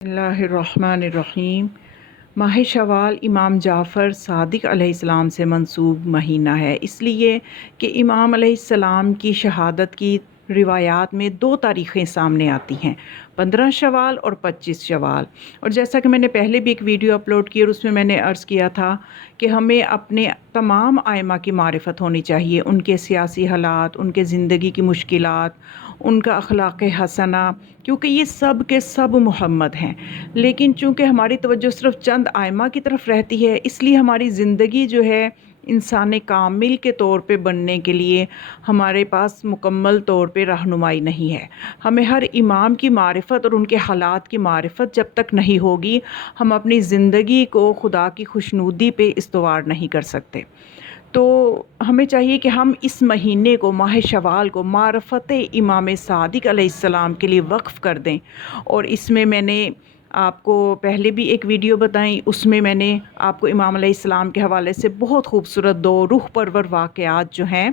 اللہ الرحمن الرحیم۔ ماہ شوال امام جعفر صادق علیہ السلام سے منسوب مہینہ ہے، اس لیے کہ امام علیہ السلام کی شہادت کی روایات میں دو تاریخیں سامنے آتی ہیں، 15 شوال اور 25 شوال۔ اور جیسا کہ میں نے پہلے بھی ایک ویڈیو اپلوڈ کی اور اس میں میں نے عرض کیا تھا کہ ہمیں اپنے تمام ائمہ کی معرفت ہونی چاہیے، ان کے سیاسی حالات، ان کے زندگی کی مشکلات، ان کا اخلاق حسنہ، کیونکہ یہ سب کے سب محمد ہیں۔ لیکن چونکہ ہماری توجہ صرف چند ائمہ کی طرف رہتی ہے، اس لیے ہماری زندگی جو ہے انسان کامل کے طور پہ بننے کے لیے ہمارے پاس مکمل طور پہ رہنمائی نہیں ہے۔ ہمیں ہر امام کی معرفت اور ان کے حالات کی معرفت جب تک نہیں ہوگی، ہم اپنی زندگی کو خدا کی خوشنودی پہ استوار نہیں کر سکتے۔ تو ہمیں چاہیے کہ ہم اس مہینے کو، ماہ شوال کو، معرفت امام صادق علیہ السلام کے لیے وقف کر دیں۔ اور اس میں میں نے آپ کو پہلے بھی ایک ویڈیو بتائیں، اس میں میں نے آپ کو امام علیہ السلام کے حوالے سے بہت خوبصورت دو روح پرور واقعات جو ہیں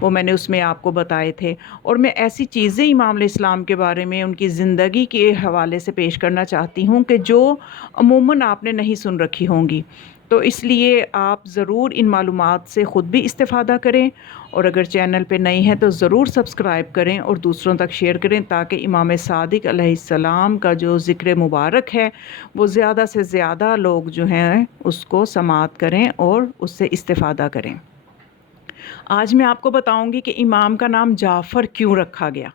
وہ میں نے اس میں آپ کو بتائے تھے، اور میں ایسی چیزیں امام علیہ السلام کے بارے میں ان کی زندگی کے حوالے سے پیش کرنا چاہتی ہوں کہ جو عموماً آپ نے نہیں سن رکھی ہوں گی۔ تو اس لیے آپ ضرور ان معلومات سے خود بھی استفادہ کریں، اور اگر چینل پہ نئے ہیں تو ضرور سبسکرائب کریں اور دوسروں تک شیئر کریں، تاکہ امام صادق علیہ السلام کا جو ذکر مبارک ہے وہ زیادہ سے زیادہ لوگ جو ہیں اس کو سماعت کریں اور اس سے استفادہ کریں۔ آج میں آپ کو بتاؤں گی کہ امام کا نام جعفر کیوں رکھا گیا،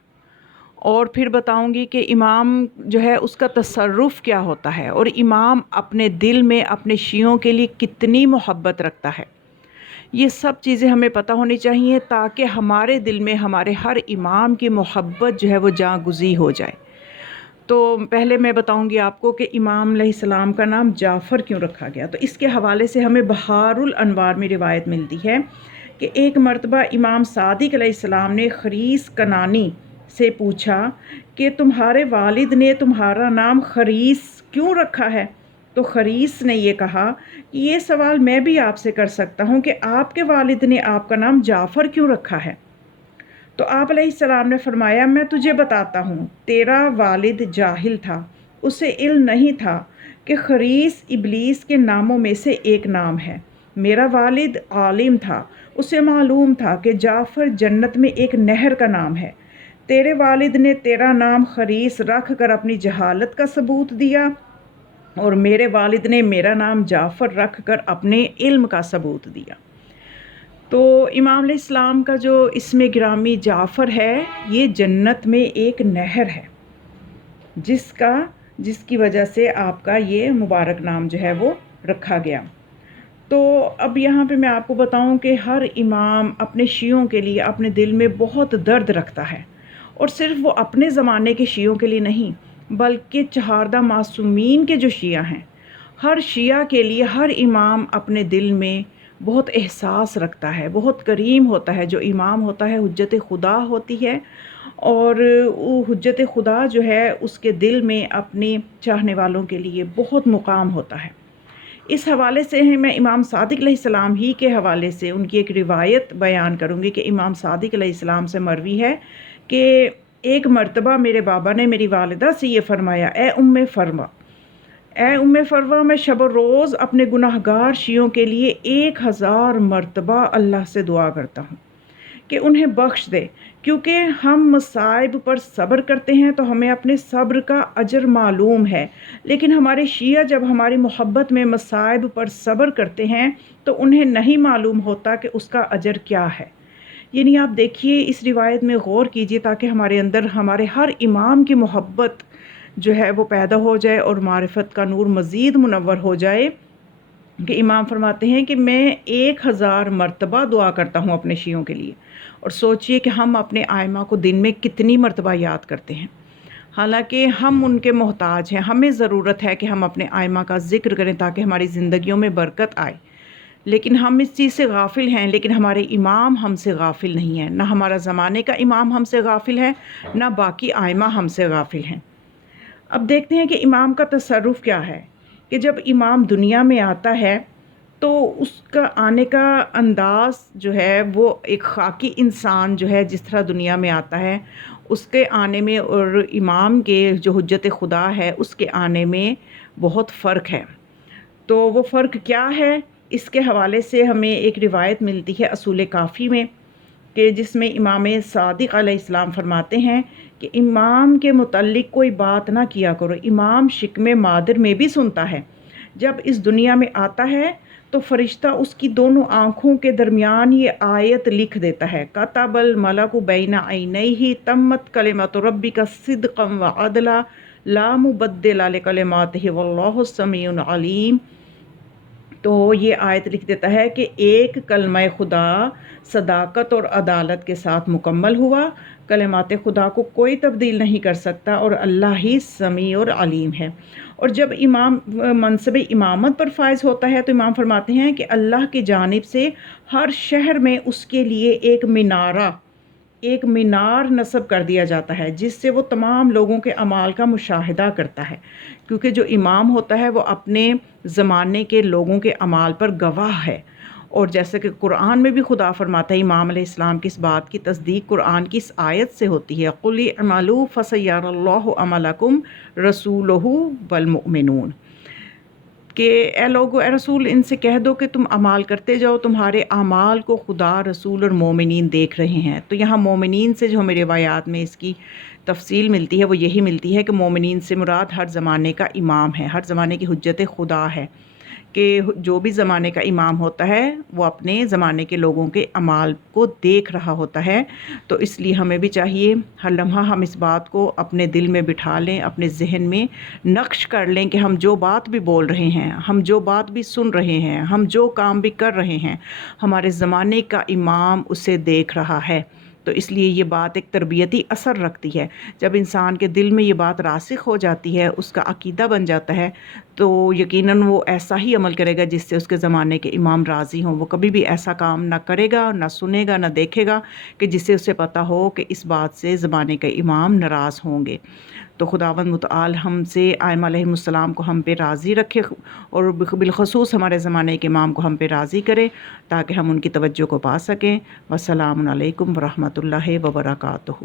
اور پھر بتاؤں گی کہ امام جو ہے اس کا تصرف کیا ہوتا ہے، اور امام اپنے دل میں اپنے شیعوں کے لیے کتنی محبت رکھتا ہے۔ یہ سب چیزیں ہمیں پتہ ہونی چاہیے تاکہ ہمارے دل میں ہمارے ہر امام کی محبت جو ہے وہ جاں گزی ہو جائے۔ تو پہلے میں بتاؤں گی آپ کو کہ امام علیہ السلام کا نام جعفر کیوں رکھا گیا۔ تو اس کے حوالے سے ہمیں بہار الانوار میں روایت ملتی ہے کہ ایک مرتبہ امام صادق علیہ السلام نے خریس کنانی سے پوچھا کہ تمہارے والد نے تمہارا نام خریس کیوں رکھا ہے؟ تو خریس نے یہ کہا کہ یہ سوال میں بھی آپ سے کر سکتا ہوں کہ آپ کے والد نے آپ کا نام جعفر کیوں رکھا ہے؟ تو آپ علیہ السلام نے فرمایا، میں تجھے بتاتا ہوں، تیرا والد جاہل تھا، اسے علم نہیں تھا کہ خریس ابلیس کے ناموں میں سے ایک نام ہے۔ میرا والد عالم تھا، اسے معلوم تھا کہ جعفر جنت میں ایک نہر کا نام ہے۔ تیرے والد نے تیرا نام خریس رکھ کر اپنی جہالت کا ثبوت دیا، اور میرے والد نے میرا نام جعفر رکھ کر اپنے علم کا ثبوت دیا۔ تو امام علیہ السلام کا جو اسم گرامی جعفر ہے، یہ جنت میں ایک نہر ہے جس کی وجہ سے آپ کا یہ مبارک نام جو ہے وہ رکھا گیا۔ تو اب یہاں پہ میں آپ کو بتاؤں کہ ہر امام اپنے شیعوں کے لیے اپنے دل میں بہت درد رکھتا ہے، اور صرف وہ اپنے زمانے کے شیعوں کے لیے نہیں بلکہ چہاردہ معصومین کے جو شیعہ ہیں، ہر شیعہ کے لیے ہر امام اپنے دل میں بہت احساس رکھتا ہے، بہت کریم ہوتا ہے۔ جو امام ہوتا ہے حجت خدا ہوتی ہے، اور وہ حجت خدا جو ہے اس کے دل میں اپنے چاہنے والوں کے لیے بہت مقام ہوتا ہے۔ اس حوالے سے میں امام صادق علیہ السلام ہی کے حوالے سے ان کی ایک روایت بیان کروں گی کہ امام صادق علیہ السلام سے مروی ہے کہ ایک مرتبہ میرے بابا نے میری والدہ سے یہ فرمایا، اے ام فروہ، میں شب و روز اپنے گناہگار شیعوں کے لیے 1000 مرتبہ اللہ سے دعا کرتا ہوں کہ انہیں بخش دے، کیونکہ ہم مصائب پر صبر کرتے ہیں تو ہمیں اپنے صبر کا اجر معلوم ہے، لیکن ہمارے شیعہ جب ہماری محبت میں مصائب پر صبر کرتے ہیں تو انہیں نہیں معلوم ہوتا کہ اس کا اجر کیا ہے۔ یعنی آپ دیکھیے، اس روایت میں غور کیجیے تاکہ ہمارے اندر ہمارے ہر امام کی محبت جو ہے وہ پیدا ہو جائے اور معرفت کا نور مزید منور ہو جائے، کہ امام فرماتے ہیں کہ میں 1000 مرتبہ دعا کرتا ہوں اپنے شیعوں کے لیے، اور سوچئے کہ ہم اپنے ائمہ کو دن میں کتنی مرتبہ یاد کرتے ہیں، حالانکہ ہم ان کے محتاج ہیں۔ ہمیں ضرورت ہے کہ ہم اپنے ائمہ کا ذکر کریں تاکہ ہماری زندگیوں میں برکت آئے، لیکن ہم اس چیز سے غافل ہیں، لیکن ہمارے امام ہم سے غافل نہیں ہیں، نہ ہمارا زمانے کا امام ہم سے غافل ہے، نہ باقی ائمہ ہم سے غافل ہیں۔ اب دیکھتے ہیں کہ امام کا تصرف کیا ہے، کہ جب امام دنیا میں آتا ہے تو اس کا آنے کا انداز جو ہے وہ ایک خاکی انسان جو ہے جس طرح دنیا میں آتا ہے اس کے آنے میں اور امام کے جو حجت خدا ہے اس کے آنے میں بہت فرق ہے۔ تو وہ فرق کیا ہے، اس کے حوالے سے ہمیں ایک روایت ملتی ہے اصول کافی میں، کہ جس میں امام صادق علیہ السلام فرماتے ہیں کہ امام کے متعلق کوئی بات نہ کیا کرو، امام شکم مادر میں بھی سنتا ہے۔ جب اس دنیا میں آتا ہے تو فرشتہ اس کی دونوں آنکھوں کے درمیان یہ آیت لکھ دیتا ہے، کتب الملک بین عینیہ تمت کلمۃ ربک صدقا وعدلا لا مبدل لکلماتہ واللہ السمیع العلیم۔ تو یہ آیت لکھ دیتا ہے کہ ایک کلمہ خدا صداقت اور عدالت کے ساتھ مکمل ہوا، کلمات خدا کو کوئی تبدیل نہیں کر سکتا اور اللہ ہی سمیع اور علیم ہے۔ اور جب امام منصب امامت پر فائز ہوتا ہے تو امام فرماتے ہیں کہ اللہ کی جانب سے ہر شہر میں اس کے لیے ایک مینار نصب کر دیا جاتا ہے جس سے وہ تمام لوگوں کے اعمال کا مشاہدہ کرتا ہے، کیونکہ جو امام ہوتا ہے وہ اپنے زمانے کے لوگوں کے اعمال پر گواہ ہے۔ اور جیسے کہ قرآن میں بھی خدا فرماتا ہے امام علیہ السلام کی اس بات کی تصدیق قرآن کی اس آیت سے ہوتی ہے، قُلِ اعْمَلُوا فَسَيَرَى اللَّهُ عَمَلَكُمْ رَسُولُهُ وَالْمُؤْمِنُونَ، کہ اے لوگو، اے رسول، ان سے کہہ دو کہ تم اعمال کرتے جاؤ، تمہارے اعمال کو خدا، رسول اور مومنین دیکھ رہے ہیں۔ تو یہاں مومنین سے جو ہمیں روایات میں اس کی تفصیل ملتی ہے وہ یہی ملتی ہے کہ مومنین سے مراد ہر زمانے کا امام ہے، ہر زمانے کی حجت خدا ہے، کہ جو بھی زمانے کا امام ہوتا ہے وہ اپنے زمانے کے لوگوں کے اعمال کو دیکھ رہا ہوتا ہے۔ تو اس لیے ہمیں بھی چاہیے ہر لمحہ ہم اس بات کو اپنے دل میں بٹھا لیں، اپنے ذہن میں نقش کر لیں کہ ہم جو بات بھی بول رہے ہیں، ہم جو بات بھی سن رہے ہیں، ہم جو کام بھی کر رہے ہیں، ہمارے زمانے کا امام اسے دیکھ رہا ہے۔ تو اس لیے یہ بات ایک تربیتی اثر رکھتی ہے۔ جب انسان کے دل میں یہ بات راسخ ہو جاتی ہے، اس کا عقیدہ بن جاتا ہے، تو یقیناً وہ ایسا ہی عمل کرے گا جس سے اس کے زمانے کے امام راضی ہوں۔ وہ کبھی بھی ایسا کام نہ کرے گا، نہ سنے گا، نہ دیکھے گا کہ جس سے اسے پتہ ہو کہ اس بات سے زمانے کے امام ناراض ہوں گے۔ تو خداوند متعال ہم سے ائمہ علیہم السلام کو ہم پہ راضی رکھے اور بالخصوص ہمارے زمانے کے امام کو ہم پہ راضی کرے تاکہ ہم ان کی توجہ کو پا سکیں۔ والسلام علیکم ورحمۃ اللہ وبرکاتہ۔